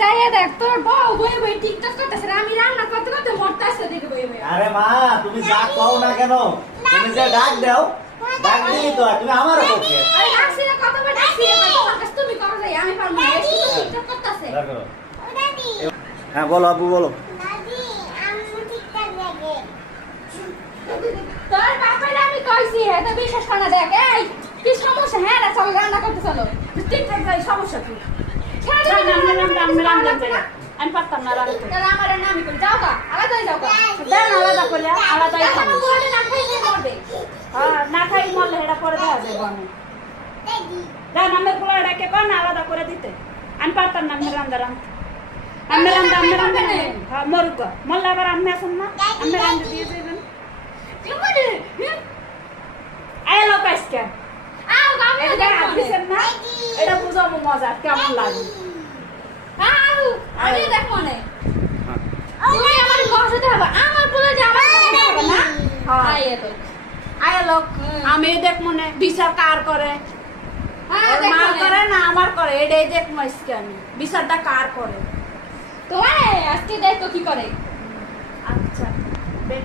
যাইয়ে দেখ তোর বউ বই বই টিকটক করতেছে আমি রান্না করতে করতে মরতাছে দেখে বই বই। আরে মা তুমি যা কও না কেন তুমি যে ডাক দাও ডাক দিই তো তুমি আমারও পক্ষে। আরে ডাকছি না কতবার ডাকছি তোমার কাছে তুমি করো যাই আমি পারবো না এই টিকটক করতেছে। দেখো হ্যাঁ বলো আব্বু বলো। তোর বাপের আমি কইছি এটা বিশ্বাস করে না দেখ এই কি সমস্যা হ্যাঁ রে চল রান্না করতে চলো টিকটক যাই সমস্যা কি আমি পারতাম না রাখতে। তাহলে আমার নামই করে যাও গা আলাদাই যাও গা দেন আলাদা করে আলাদাই খাবো। আমার বউটা না খাইতে মরবে। না খাই মরলে এটা পরে দেখা যাবে আমি। দেন আমার গুলো এটাকে কোন আলাদা করে দিতে। আমি পারতাম না আমি রান্না রান্না। আমি রান্না হ্যাঁ মরুক মরলে আবার আমি আসুন না আমি রান্না দিয়ে দেবেন। আয় লোক আজকে আও গা আমি এটা দিছেন না এটা বুঝাবো মজা কেমন লাগে। আও আমি দেখ মনে তুমি আমার বসাতে হবে আমার বলে যে আমার বসাতে হবে না আয় তো আয় লোক আমি দেখ মনে বিচার কার করে হ্যাঁ দেখ মা মনে করে না আমার করে এটাই দেখ আজকে আমি বিচারটা কার করে। তোমার আজকে দেখো কি করে আচ্ছা দেখ